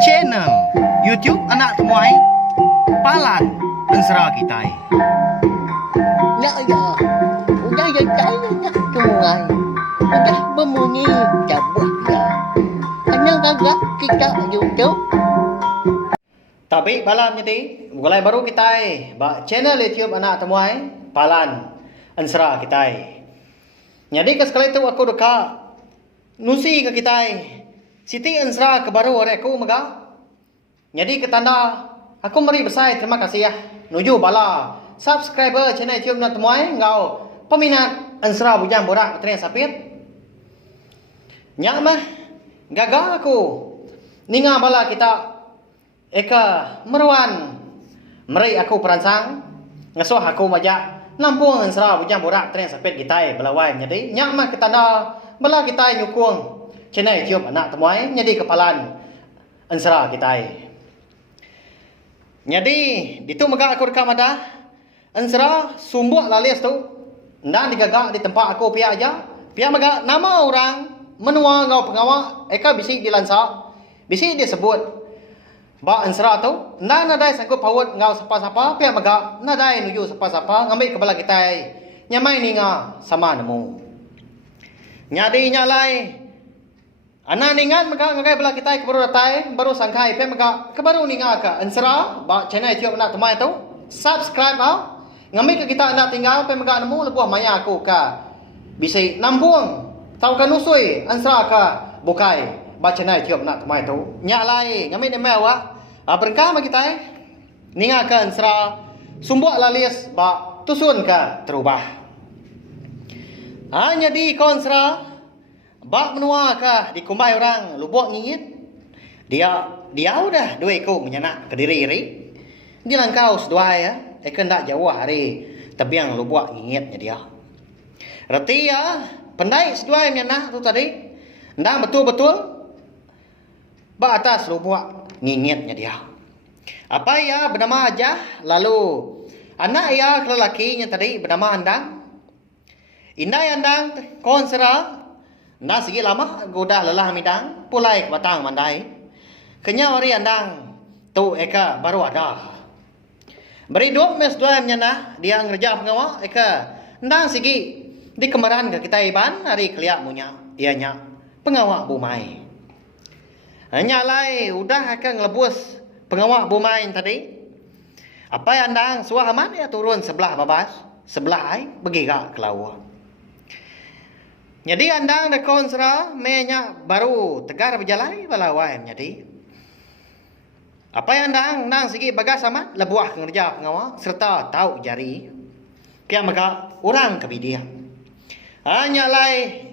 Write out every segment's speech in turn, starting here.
channel YouTube anak temuai Palan Ensra kita. Ya, udah ya saya nak tungai, udah berbunyi cabut ya. Hanya agak kita YouTube. Tapi malam jadi mulai baru kita channel YouTube anak temuai Palan Ensra kita. Jadi sekali itu aku dekat nusi ke kita. Siti Ensra ke baru orang aku maga. Jadi ketanda aku mari besar terima kasih ya. Nuju bala subscriber channel YouTube anak temuai ngau peminat Ensra bujang borak petren sapit. Nyak mah gagal aku. Ninga bala kita eka meruan meri aku peransang ngasuh aku majak nampung Ensra bujang borak tren sapit kita belawai jadi nyak mah ketanda bala kita nyukung channel YouTube anak temuai jadi kepalan Ensra kita. Jadi itu mega aku rekam ada Ensra sumbuk lalis tu ndan digagak di tempat aku pihak aja pihak mega nama orang menua ngau pengawak eka bisi dilansak bisi disebut ba Ensra tu ndan nadai sanggup paut ngau sapa-sapa pihak mega nadai nuju sapa-sapa ngambil kepala kita nyamai ninga sama nemu nyadi nyalai ana ningan mega ngagai bala kita baru datai baru sangkai pihak mega kebaru ninga ka Ensra ba channel YouTube anak temai tu subscribe au ngambil ke kita nak tinggal pihak mega nemu lebuh maya aku ka bisi nampung tau kan usui Ensra ka bukai ba channel YouTube nak temai tu nyalai ngambil ni mewa berkah bagi kita ninga ka Ensra sumbuk lalis ba tusun ka terubah hanya di Ensra ba menua ka di kumbai orang lubuk ngingit dia udah dua ikut menyenak ke diri dia langkau sedua ya ndak jauh hari tebiang lubuk ngingitnya dia reti ya pendai sedua menyenak tu tadi ndak betul-betul ba atas lubuk ngingitnya dia apa ya bernama aja lalu anak ya lelakinya tadi bernama Andang indai Andang Ensra nda sigi lama goda lelah midang pulai ke batang mandai kenya wari Andang tu eka baru ada beri dua mes dua menyana dia ngerja pengawa eka ndang sigi di kemaran ke kita iban hari keliak munya ianya pengawa bumai hanya lai udah akan ngelebus pengawak bumain tadi apa yang Andang suah aman ya turun sebelah babas sebelah ai begigak ke lawa jadi Andang de Ensra menya baru tegar berjalan balawai jadi apa yang Andang segi bagas aman lebuah kerja pengawak serta tahu jari kia maka orang kebidia hanya lai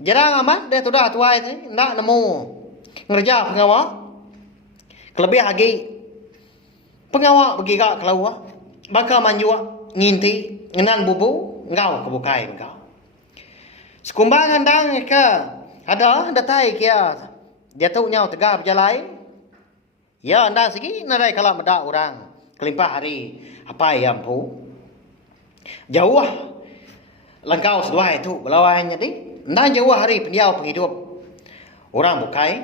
jarang aman de tudah tuai ni ndak nemu ngerja pengawak kelebih lagi pengawak begigak kelawak bakal manjua nginti ngenan bubu ngau kebukai engkau sekumbang Andang ke ada datai kia jatuh nyau tegap berjalan ya Andang segi nadai kalau medak orang kelimpah hari apa yang pu jauh langkau sedua itu belawai jadi Andang jauh hari pendiau penghidup orang bukai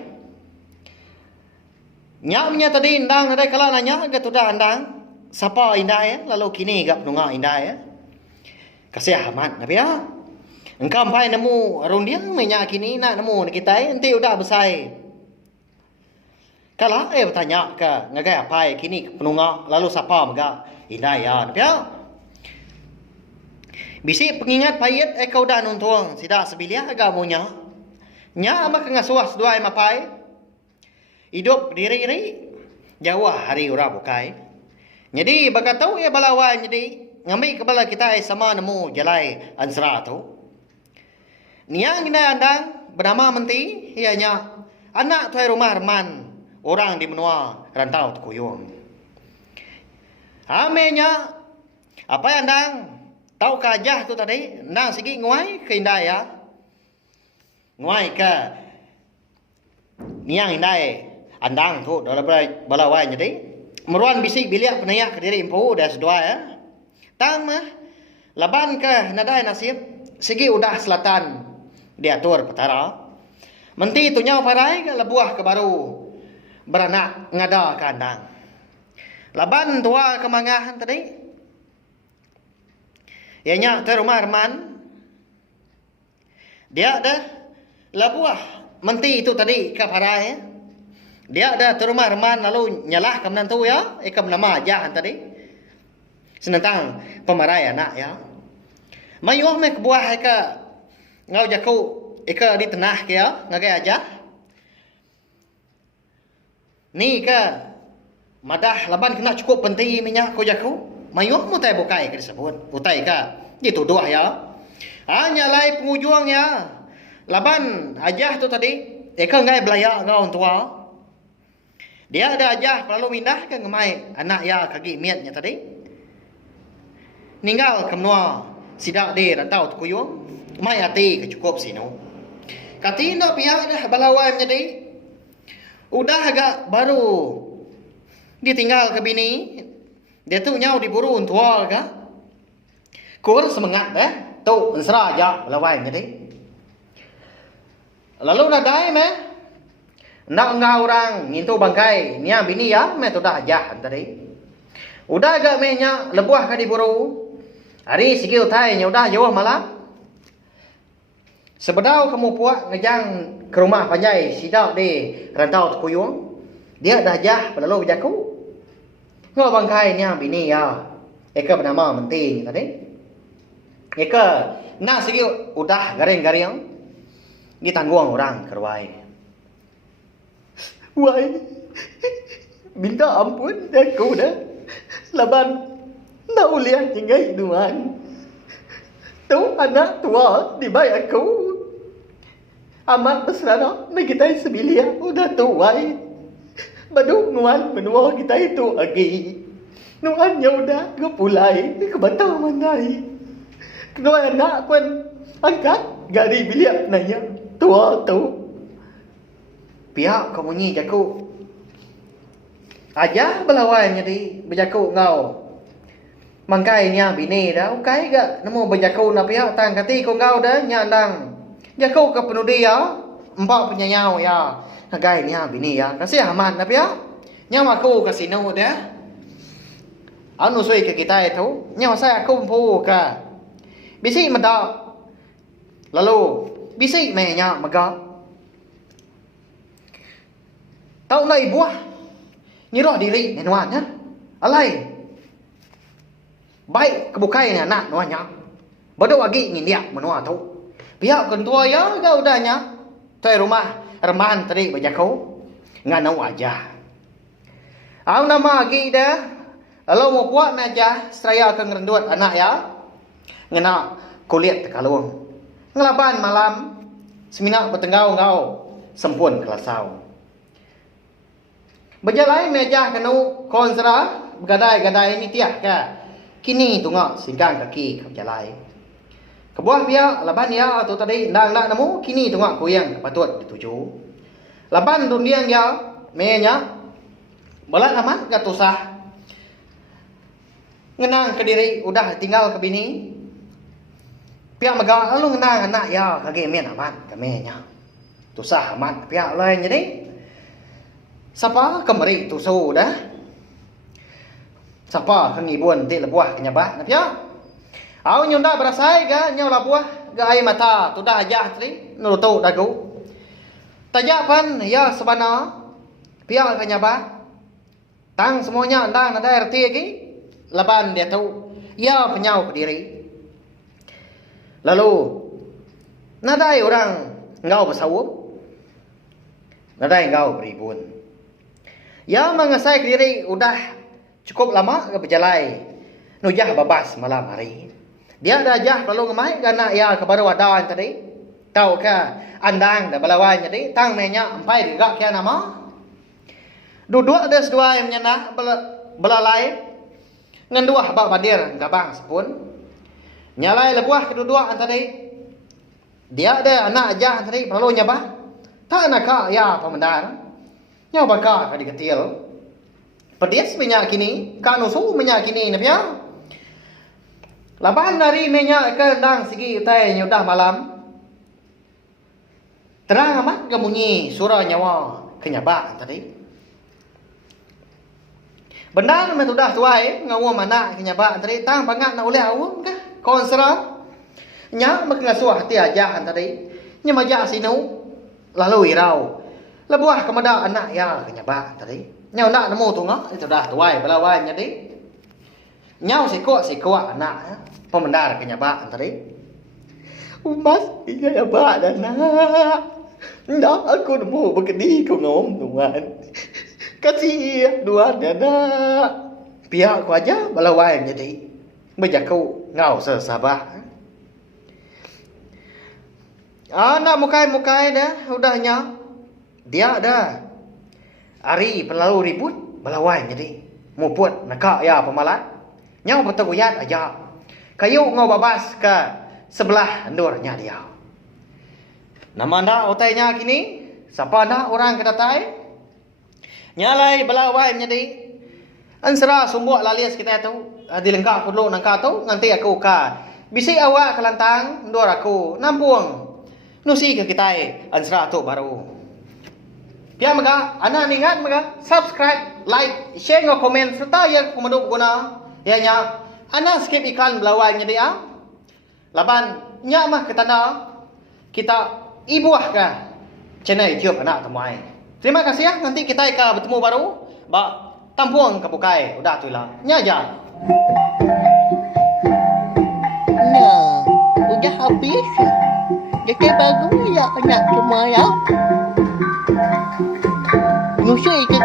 nyaknya tadi Andang nadai kalau nanya ke tudah Andang siapa indah ya lalu kini gak penungak indah ya kasih amat nabi ya engkau sampai nemu arun dia minyak kini nak nemu kita nanti udah besar kalau bertanya ke ngagai apa kini penungak lalu siapa mega indah ya nabi ya bisi pengingat payet kau dah nuntung sidak sebilia agak munya nya ama ngasuah sedua mapai hidup diri jauh hari ura bukai jadi bakat tahu ya balawan jadi ngambil kepala kita sama nemu jalai Ensra tu niang gina Andang bernama menti ianya anak tuai rumah reman orang di menua rantau Tukuyung amenya apa yang Andang tahu kajah tu tadi Andang segi nguai ke indah ya nguai ke niang indai Andang tu dalam balawai jadi meruan bisik biliak penayak ke diri impu dah sedua ya tang mah laban ke nadai nasib segi udah selatan diatur petara menti tu nyau parai ke lebuah ke baru beranak ngada kandang. Laban tua kemangahan tadi. Ianya ke rumah Arman. Dia ada labuah menti itu tadi ke parai ya. Dia ada ke rumah Arman lalu nyalah ke menantu ya, ikam nama aja tadi. Senentang pemarai anak ya. Mayuh me kebuah ke ngau jaku ika di tengah ke ya, ngagai aja. Ni ke madah laban kena cukup penti minyak ko jaku. Mayuh mu tai bukai ke disebut. Utai ka dituduh ya. Nyalai pengujung ya. Laban ajah tu tadi eka ngai belaya ngau tua. Dia ada ajah lalu mindah ke ngemai anak ya kaki miatnya tadi. Ninggal ke menua sidak di rantau tu kuyung. Mai ati ke cukup sino. Kati no pihak dah balawai menjadi. Udah agak baru ditinggal ke bini. Dia tu nyau diburu tua ka. Kur semangat tu ensra aja balawai menjadi. Lalu nadai me nak ngau orang ngintu bangkai nia bini ya me tu dah aja tadi. Udah agak me nya lebuah ka diburu. Hari sigi utai nya udah jauh malam. Sebedau kamu puak ngejang ke rumah panjai sidak di rantau Tukuyung. Dia dah jah berlalu berjaku. Ngau bangkai nya bini ya. Eka bernama menting tadi. Eka nak segi udah garing-garing. Ditanggung orang kerwai. Wai. Minta ampun aku dah. Laban nak uliah tinggal duan. Tu anak tua dibayar aku. Amat besar me kita sebilia udah tuai. Badu nuan menua kita itu lagi. Nuan ya udah gepulai ke batang mandai. Kedua anak pun angkat gari bilik nanya tua tu. Pihak komunyi jaku. Aja belawai jadi berjaku ngau. Mangkainya bini dah ukai gak nemu berjaku na pihak tang kati ko ngau dah nyandang. Jaku ke penudi ya. Empat penyayau ya. Nagai niya bini ya. Kasih aman na pihak. Nyaw aku kasino dah. Anu sui ke kita itu. Nyaw saya aku mpu ka. Bisi medak. Lalu bisi menya megak. Tahu na ibuah. Nyiroh diri nenuan ya. Alai. Baik kebukai ni anak nuanya. Bodoh lagi ingin dia menua tu. Pihak kentua ya dah udahnya. Tuai rumah Arman tadi berjaku. Nganau aja. Au nama lagi dah. Lalu mau kuat meja seraya ke ngerendut anak ya. Ngena kulit tekalung. Ngelaban malam. Seminak bertenggau ngau. Sempun kelasau. Berjalan meja kenu konsera. Gadai-gadai ni tiak ke. Kini tunggu singgang kaki berjalan. Kebuah pihak laban ya atau tadi nak nemu kini tunggu kuyang patut dituju. Laban dunia ya menya bola aman gak tusah. Ngenang ke diri udah tinggal ke bini. Pihak megah lalu ngenang anak ya kage men aman ke menya. Tusah aman pihak lain jadi. Siapa kemari tusu dah. Siapa kengibun ti lebuah kenyabah na pihak. Au nyunda berasai ga nyau labuah ga ai mata tu dah aja tri nurutu dagu. Tajapan ya sebana pihak kenyabah. Tang semuanya ndang ada RT lagi. Laban dia tahu ya penyau ke diri. Lalu nadai orang ngau bersawup. Nadai ngau beribun. Ya mengasai ke diri udah cukup lama ke berjalai. Nujah babas malam hari. Dia dah jah lalu ngemai karena ya kebaru adawan tadi. Tahu ke andang dah balawan jadi tang menya empai digak kia nama. Duduk ada sedua yang menyana belalai. Ngan dua bak bandir gabang sepun. Nyalai lebuah kedua tadi. Dia ada anak aja tadi perlu nyabah. Tak nak ya pemendar. Nyaw baka ka diketil. Pedis minyak kini, kanusu minyak kini na piya. Laban dari minyak ke dang sigi utai nyudah malam. Terang amat gamunyi surah nyawa kenyabak tadi. Benda na sudah tuai ngawa mana kenya ba tadi tang pangat na uleh awun ka konsra nya mak ngasuah ti aja tadi nya maja sinu lalu irau labuah kemada anak ya kenya ba tadi nya nak nemu tu ngak sudah tuai belawan nya di nya siko anak pemendar kenya ba tadi Mas iya ba dan nak ndak aku nemu begini kau ngom tuan kasih dua dada pihak ku aja balawai jadi bây kau ngau sesabah anak mukai dah udahnya dia ada hari pelalu ribut balawai jadi mau buat nak ya pemalat nyau bertaguyat aja kayu ngau babas ke sebelah endurnya dia nama anda otainya kini siapa anda orang kedatai nyalai balawai menjadi ansara sumbuak lalias kita tu dilengkap kulo nangka tu nganti aku ka bisi awak kelantang ndor aku nampung nusi ke kita ansara tu baru pia maga ana ningat maga subscribe like share ngo komen serta ya kumadu guna ya nya ana skip ikan balawai menjadi laban nya mah ketanda kita ibuah ka channel YouTube anak temai. Terima kasih ya. Nanti kita akan bertemu baru. Ba tampung ke bukai. Udah tu lah. Nyaja. Nah, udah habis. Jadi bagus ya anak semua ya. Nusa itu